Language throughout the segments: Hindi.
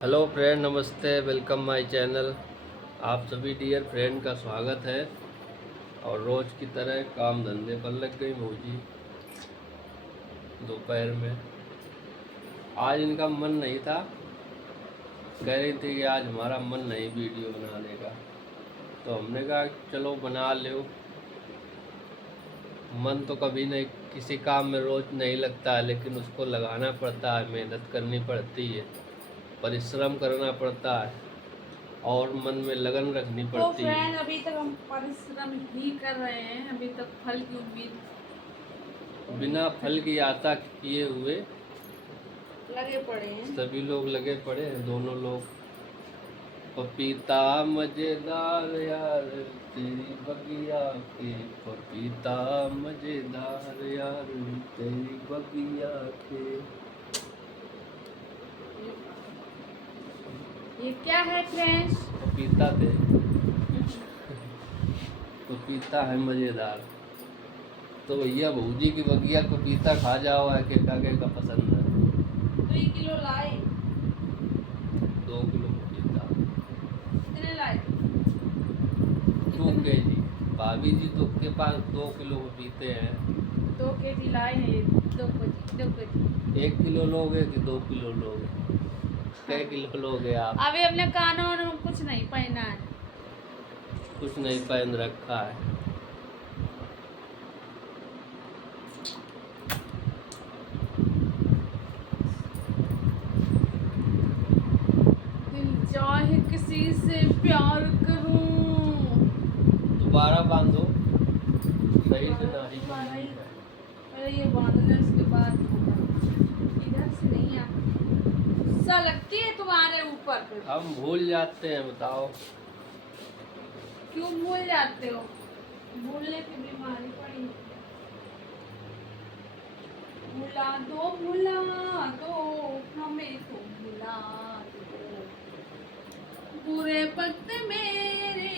हेलो फ्रेंड, नमस्ते, वेलकम माय चैनल। आप सभी डियर फ्रेंड का स्वागत है। और रोज़ की तरह काम धंधे पर लग गई मौजी दोपहर में। आज इनका मन नहीं था, कह रही थी कि आज हमारा मन नहीं वीडियो बनाने का। तो हमने कहा चलो बना लो। मन तो कभी नहीं, किसी काम में रोज़ नहीं लगता है, लेकिन उसको लगाना पड़ता है, मेहनत करनी पड़ती है, परिश्रम करना पड़ता है और मन में लगन रखनी तो पड़ती है। फ्रेंड अभी तक हम परिश्रम ही कर रहे हैं, अभी तक फल की उम्मीद बिना फल की आशा किए हुए लगे पड़े हैं। सभी लोग लगे पड़े हैं, दोनों लोग। पपीता मजेदार यार तेरी बगिया के, पपीता मजेदार यार तेरी बगिया के। ये क्या है फ्रेंड्स? पपीता थे, पपीता है मजेदार। तो भैया भौजी की बगिया पपीता खा जाओ, है के का पसंद है। 2 किलो लाए। 2 किलो पपीता, कितने लाए? 2 केजी। भाभी जी तो के पास 2 किलो पपीते हैं। 2 केजी लाए हैं ये। 2 केजी। 1 किलो लोगे कि 2 किलो लोगे? 6 किलो लोगे आप? अभी अपने कानों में कुछ नहीं पहना है। कुछ नहीं पहन रखा है। दिल चाहे किसी से प्यार करूं। दोबारा बांधो, सही से नहीं बंधी है। पहले ये बांधना, उसके बाद इधर से नहीं आ सा लगती है तुम्हारे ऊपर पे। हम भूल जाते हैं, बताओ क्यों भूल जाते हो? भूलने की बीमारी पड़ी। भुला दो हमें तो भुला दो। बुरे वक्त मेरे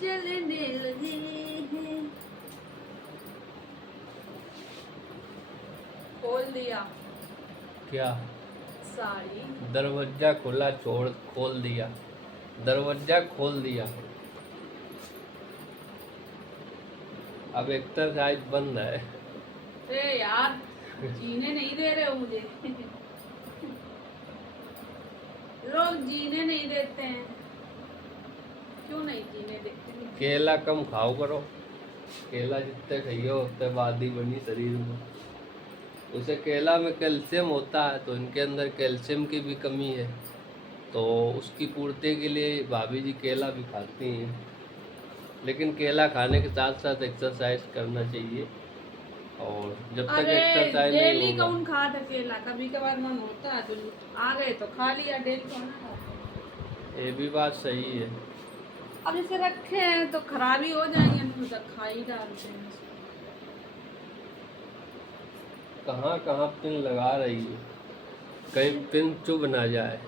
चलने लगे हैं। खोल दिया क्या? साड़ी। दरवाजा खुला छोड़, खोल दिया, दरवाजा खोल दिया। अब एक्सरसाइज बंद है। अरे यार, जीने नहीं दे रहे हो मुझे। लोग जीने नहीं देते हैं। क्यों नहीं जीने देते? केला कम खाओ करो, केला जितने खाइयो उतने बादी बनी शरीर में। उसे केला में कैल्शियम होता है, तो इनके अंदर कैल्शियम की भी कमी है, तो उसकी पूर्ति के लिए भाभी जी केला भी खाती हैं। लेकिन केला खाने के साथ साथ एक्सरसाइज करना चाहिए, और जब तक अरे एक्सरसाइज नहीं डेली होगा। कौन खाता केला? कभी कभार मन होता है तो आ गए तो खा लिया, डेली कौन खाता? ये भी बात सही है। अब इसे रखे हैं तो खराब ही हो जाएंगे, तो उधर खा ही डालते हैं। कहाँ कहाँ पिन लगा रही है, कहीं पिन चुभ ना जाए।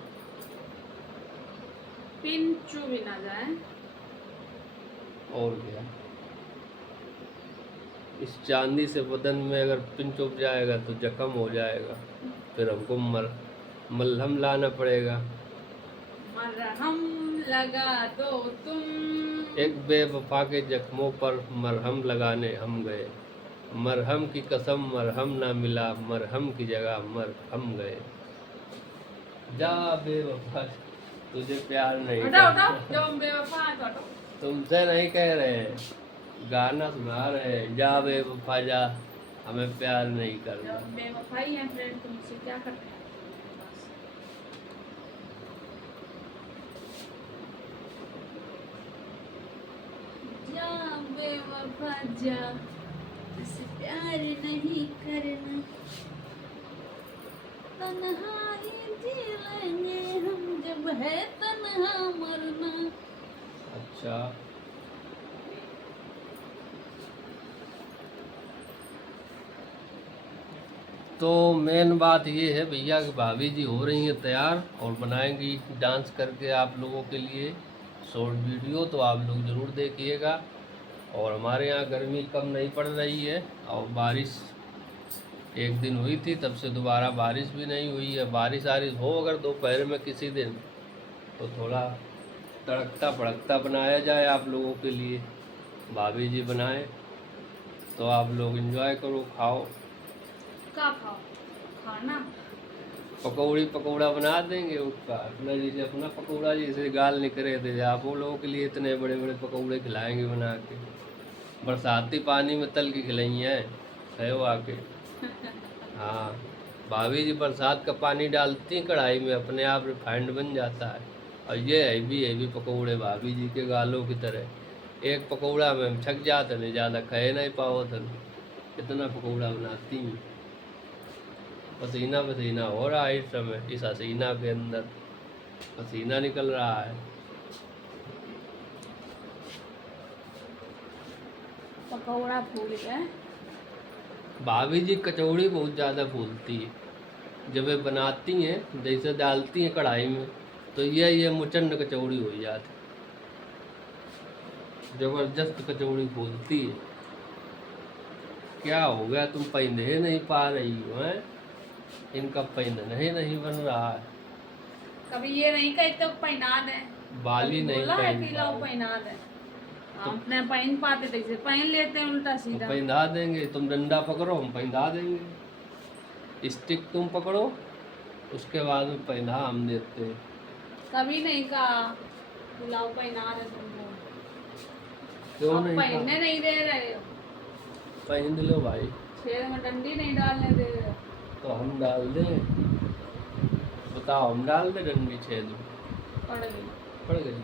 पिन चुभ भी ना जाए। और क्या, इस चांदी से बदन में अगर पिन चुभ जाएगा तो जख्म हो जाएगा, फिर हमको मलहम लाना पड़ेगा। मरहम लगा दो तुम। एक बेवफा के जख्मों पर मरहम लगाने हम गए, मरहम की कसम मरहम ना मिला, मरहम की जगह मरहम गए। जा बेवफा, तुझे प्यार नहीं हटाओ हटाओ, करता। जब हम बेवफा हैं तो हटाओ। तुमसे नहीं कह रहे हैं, गाना सुना रहे हैं। जा बेवफा जा, हमें प्यार नहीं करना। जब बेवफा ही हैं फ्रेंड, तुमसे क्या करते हैं? जा बेवफा जा, तुझसे प्यार नहीं करना। तन्हाई जी लेंगे हम, जब है तन्हा मरना। अच्छा, तो मेन बात ये है भैया कि भाभी जी हो रही हैं तैयार और बनाएंगी डांस करके आप लोगों के लिए शॉर्ट वीडियो, तो आप लोग ज़रूर देखिएगा। और हमारे यहाँ गर्मी कम नहीं पड़ रही है, और बारिश एक दिन हुई थी, तब से दोबारा बारिश भी नहीं हुई है। बारिश आरिश हो अगर दोपहर में किसी दिन, तो थोड़ा तड़कता भड़कता बनाया जाए आप लोगों के लिए। भाभी जी बनाए तो आप लोग एंजॉय करो, खाओ। क्या खाओ? खाना? पकौड़ी पकौड़ा बना देंगे उसका अपना, जैसे अपना पकौड़ा जैसे गाल निकले थे, आप वो लोगों के लिए इतने बड़े बड़े पकौड़े खिलाएंगे बना के। बरसाती पानी में तल के खिलाई हैं है वो आके। हाँ, भाभी जी बरसात का पानी डालती हैं कढ़ाई में, अपने आप रिफाइंड बन जाता है। और ये है भी पकौड़े भाभी जी के गालों की तरह। एक पकौड़ा में हम छक जाते नहीं, ज़्यादा खाए नहीं पाओ थे, इतना पकौड़ा बनाती हैं। पसीना पसीना हो रहा है इस समय, इस हसीना के अंदर पसीना निकल रहा है। पकौड़ा फूल गए। भाभी जी कचौड़ी बहुत ज़्यादा फूलती है जब वे बनाती हैं, जैसे डालती हैं कढ़ाई में तो ये मुचंड कचौड़ी हो जाती, जबरदस्त कचौड़ी फूलती है। क्या हो गया, तुम पहने नहीं पा रही हो हैं? इनका पहनना ही नहीं बन रहा है। कभी ये नहीं कही तो पहना दे, बाली नहीं बोला है पहन कि लाओ पहना दे। अपने पहन पाते थे, इसे पहन लेते हैं उल्टा सीधा। पहना देंगे, तुम डंडा पकड़ो हम पहना देंगे। स्टिक तुम पकड़ो, उसके बाद में पहना हम देते हैं। कभी नहीं कहा लाओ पहना दे तुमको। क्यों अब नहीं पहनने नहीं दे रहे हो, पहन लो भाई। छेद में डंडी नहीं डालने दे रहे हो। तो हम डाल दें, बताओ हम डाल दें डंडी छेद में? पड़ गई पड़ गई।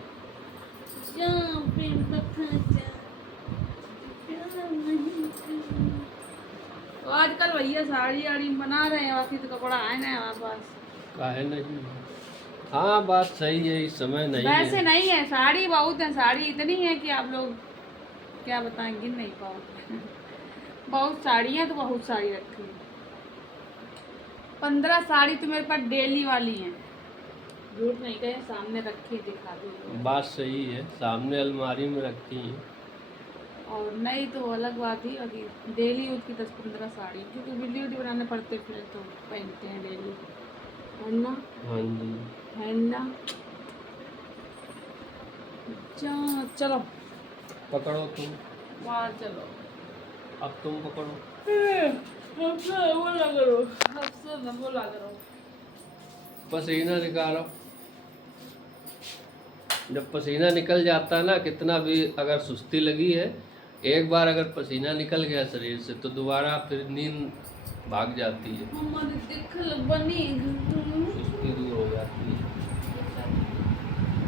तो आजकल भैया साड़ी आड़ी बना रहे हैं, बाकी तो कपड़ा है ना हमारे पास। काहे नहीं? हाँ बात सही है, इस समय नहीं वैसे है। नहीं है, साड़ी बहुत है, साड़ी इतनी है कि आप लोग क्या बताएं, गिन नहीं पाओ। बहुत साड़ी है, तो बहुत साड़ी रखी है। 15 साड़ी तो मेरे पास डेली वाली हैं, झूठ नहीं कहे, सामने रखी दिखा दूँ। बात सही है, सामने अलमारी में रखी है। और नहीं तो अलग बात ही, अभी डेली यूज की 10-15 साड़ी, क्योंकि वीडियो बनाने पड़ते फिर तो पहनते हैं डेली, है ना? हाँ जी, है ना? चलो पकड़ो तुम, बाहर चलो। अब तुम पकड़ो। हमसे बोला करो, हमसे न बोला करो। पसीना निकालो। जब पसीना निकल जाता है ना, कितना भी अगर सुस्ती लगी है, एक बार अगर पसीना निकल गया शरीर से तो दोबारा फिर नींद भाग जाती है, हमारी दिखल बनी सुस्ती दूर हो जाती है।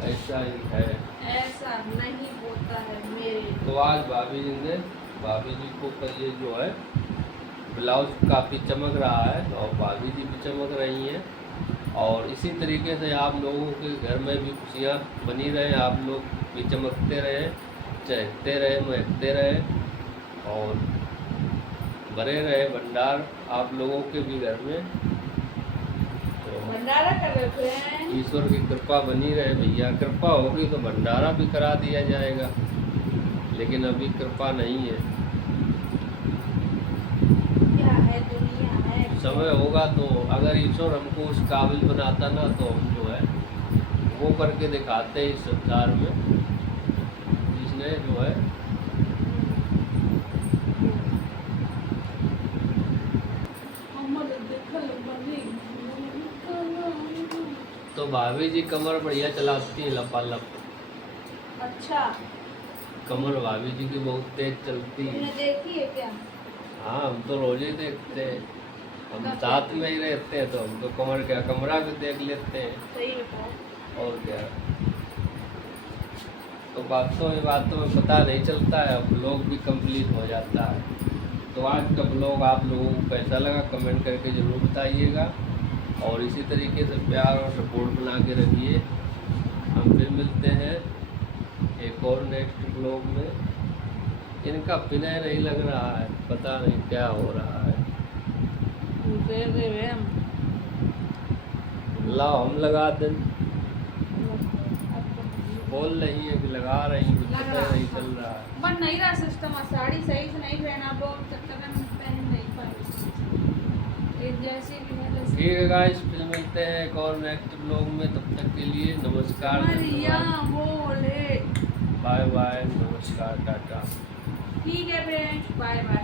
ऐसा ही है। ऐसा नहीं होता है मेरे। तो आज भाभी जी को ये जो है ब्लाउज काफ़ी चमक रहा है और भाभी जी भी चमक रही हैं। और इसी तरीके से आप लोगों के घर में भी खुशियाँ बनी रहें, आप लोग भी चमकते रहें, चहकते रहें, महकते रहें और भरे रहे भंडार आप लोगों के भी घर में। तो भंडारा कर रहे हैं। ईश्वर की कृपा बनी रहे भैया। कृपा होगी तो भंडारा भी करा दिया जाएगा, लेकिन अभी कृपा नहीं है। क्या है दुनिया है। समय होगा तो अगर ईश्वर हमको उस काबिल बनाता ना, तो हम जो है वो करके दिखाते हैं इस संसार में, जिसने जो है तो भाभी जी कमर बढ़िया चलाती हैं, लपालप। अच्छा, कमर भाभी जी की बहुत तेज चलती है। तुमने देखी है क्या? हाँ, हम तो रोज ही देखते हैं, हम साथ में ही रहते हैं तो हम तो कमर क्या कमरा भी देख लेते हैं। सही बताओ। और क्या, तो बातों में पता नहीं चलता है, अब ब्लॉग भी कंप्लीट हो जाता है। तो आज का ब्लॉग आप लोगों को कैसा लगा कमेंट करके ज़रूर बताइएगा, और इसी तरीके से प्यार और सपोर्ट बना के रखिए। हम फिर मिलते हैं एक और नेक्स्ट ब्लॉग में। इनका विनय नहीं लग रहा है, पता नहीं क्या हो रहा है। लाओ हम लगा दें, बोल रही है कि लगा रही हैं, कुछ पता नहीं चल रहा है। बन नहीं रहा सिस्टम, साड़ी सही से नहीं पहना, तो चक्कर में पहन नहीं पाई। लेकिन जैसे भी है वैसे। ठीक है गाइस, फिर मिलते हैं एक और नेक्स्ट ब्लॉग में, तब तक के लिए नमस्कार, मरिया धन्यवाद, बोले बाय बाय, नमस्कार, टाटा। ठीक है फ्रेंड्स, बाय बाय।